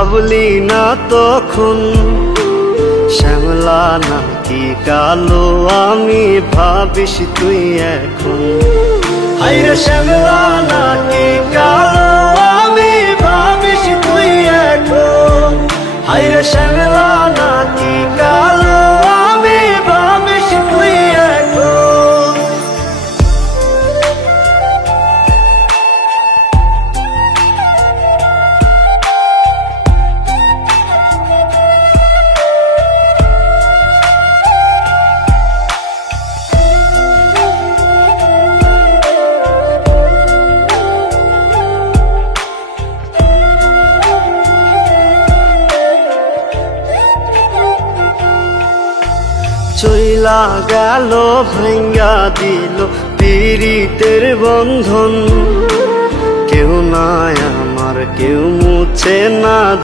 ভাবলি না তখন শ্যামলা নাকি কালো আমি ভাবিস তুই এখন। হায়রে শ্যামলা নাকি কালো আমি ভাবিস তুই এখন। হায়রে শ্যামলা নাকি কালো আমি ভাবিস তুই এখন। চইলা গেল ভাঙ্গা দিল পীড়িতের বন্ধন। কেউ নাই আমার কেউ মুছে না